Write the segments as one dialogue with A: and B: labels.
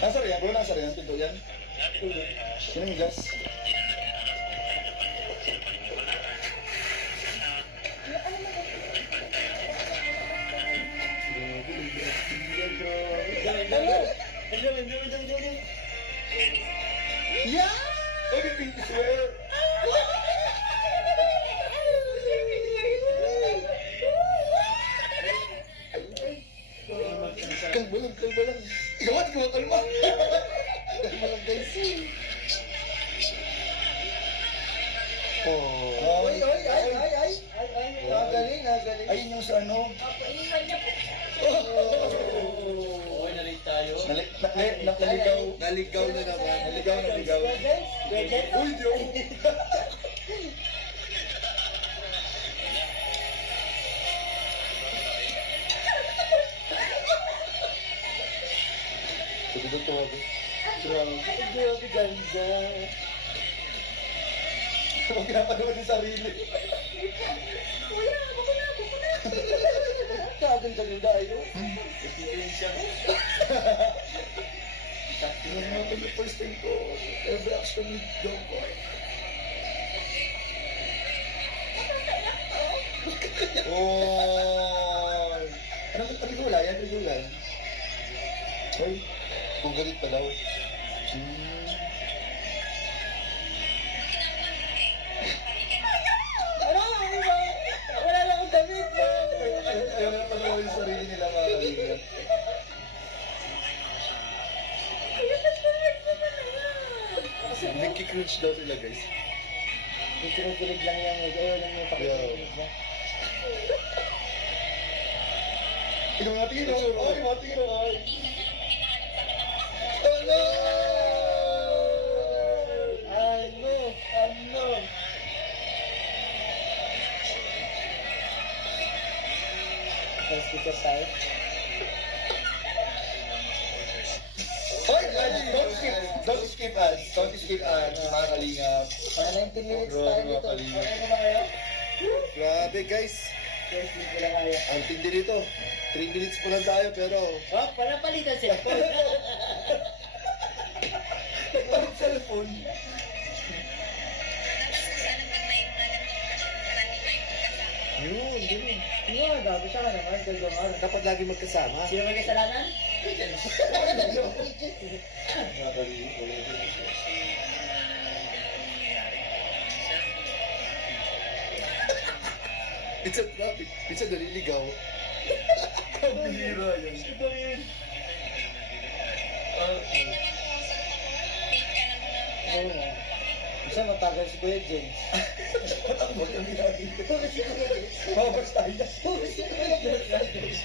A: Nasar yan, bro, nasar yan, pinto yan. Sino yung gas? Yeah! Everything is well. Kalma lang, kalma lang. Ikaw at ikaw kalma. Kalma lang, guys. Oh.
B: Ay, ay, ay, ay, ay. Nagaling, nagaling.
A: Ayun yung sa ano.
C: Okay na rin
A: Nali, na, na, na, naligaw.
B: Naligaw na naman.
A: Naligaw, naligaw. Uy, di ako. Tugod to ako. Grabe.
B: Ganda.
A: Ako pinapanood yung sarili.
B: Kaganda ganda ayo.
A: Yung mga pag first time ko, ever action with Dog Boy. Oh! Ano ba tabi wala yan? Tabi wala Hoy, kung galit pa daw. Hmm. Nagkikringe daw sila guys.
B: Yung kinukilig lang yung ayaw lang yung pakikilig niya.
A: Ikaw nga tingin ako. Ay, mga tingin ako. Ano?
B: Ano? Ano? May speaker tayo.
A: Hoy, guys, don't skip. Ads. Don't skip ads. Mga kalingap.
B: Mga 90 minutes
A: Bro,
B: tayo
A: mga
B: dito.
A: kalingap.
B: Ano ba kayo?
A: Grabe guys.
B: Yes, hindi lang kaya.
A: Ang tindi nito. 3 minutes pa lang tayo pero...
B: Oh, pala palitan siya.
A: Ang cellphone.
B: Yun, yun. Yun nga, gabi siya ka naman. Ganda nga.
A: Dapat lagi magkasama.
B: Sino may kasalanan?
A: It's a traffic. It's a naliligaw. Kabira yan.
B: Ito yun. Oo nga. Isa matagal si Kuya James.
A: Patambol yung ginagawa.
B: Puro si Kuya James.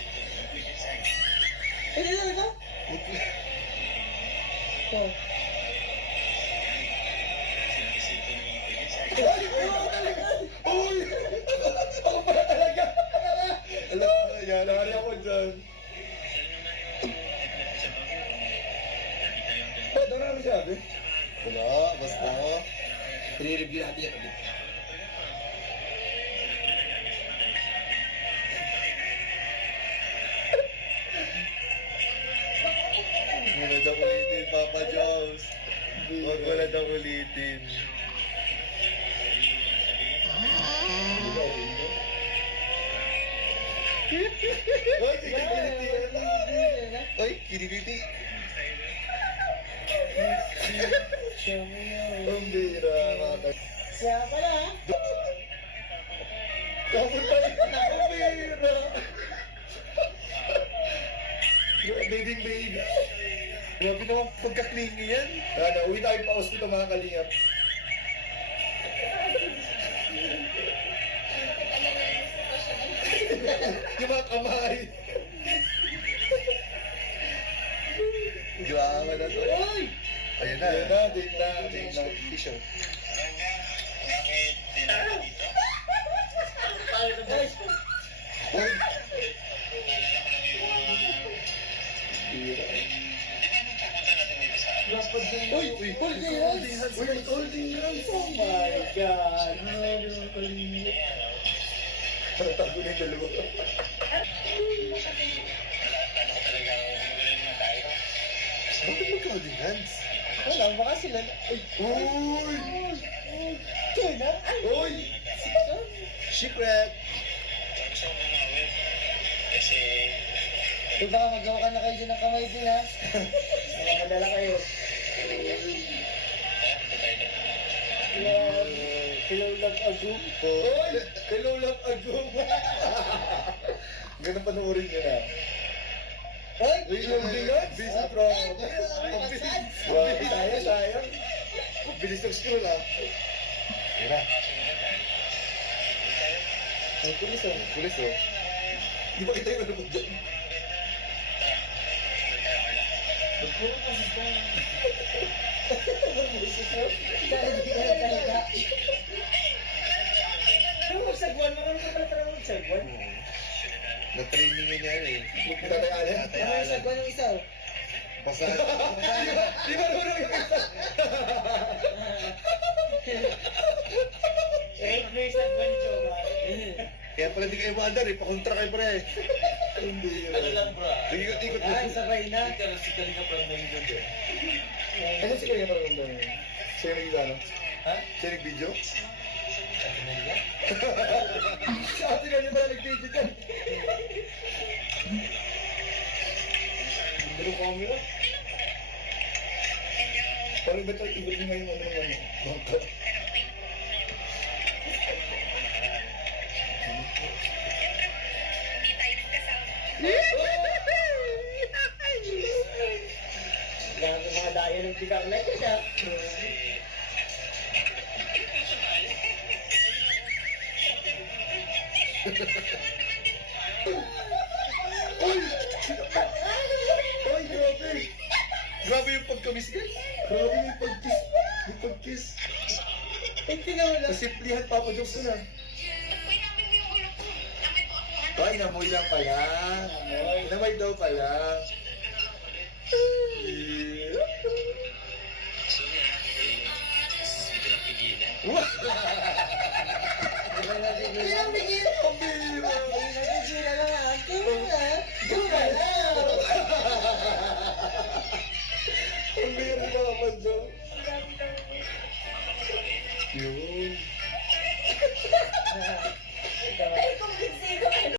A: Babas Dyan. Ba't ano namin sabi? Wala, basta. Pre-review natin yan ulit. Na daw ulitin, Papa Jones. Huwag mo na daw ulitin. Ay, kiniliti yan. Ay, kiniliti. Ang bira,
B: Siya pala?
A: Kapag tayo, ang bira. Baby, baby. Grabe naman pagkaklingi yan. Ano, uwi tayo pa dito mga kalingap. Yung mga kamay. Grabe na to.
B: Uy!
A: Ayun na, ayun na, date na, date na,
B: guys.
A: Uy! Uy, uy, holding hands Uy, holding hands!
B: Oh my God! Ano yung kalimit?
A: Tago na yung dalawa. Bakit magka-holding hands?
B: Wala, baka sila na... Ay,
A: Uy!
B: kaya na? Ay,
A: Uy! Secret!
B: Eh, baka magawa ka na kayo dyan ng kamay din, ha? Baka madala kayo. Hello, lang agum.
A: Uy! Hello lang agum! Ganun panoorin nyo na.
B: Ay!
A: Holding hands! Busy bro! Wow, sayang, sayang. Bilis ng scroll ah. Na.
B: Ay, pulis, oh.
A: Pulis oh. Di ba kita yung ano mo dyan? Tatay Allen.
B: Ano yung ng isa? oh?
A: Basta. Di ba marunong yung isa?
B: Eh, may sagwan jowa.
A: Kaya pala di kayo maandar eh. Pakontra kayo pre. Hindi
C: Ano lang bro?
A: Ikot-ikot
B: Ay,
A: lang.
B: sabay na.
C: Hindi ka si Kalinga Prandang doon eh.
A: Ano si kanya parang ganda niya? Siya yung nag ano?
C: Ha?
A: Siya nag-video?
C: Na yan?
A: Sa atin kanya pala nag-video dyan.
B: Pero camera.
A: Parang ba't ang ibig niya yung ano ano? Bangka.
B: Lahat ng mga daya ng bigang like siya.
A: pagkamis guys. Grabe may pagkiss. May pagkiss.
B: Thank you na wala.
A: Kasimplihan, Papa Jokes na. Ay, namoy lang pala. Namoy daw pala. Yeah.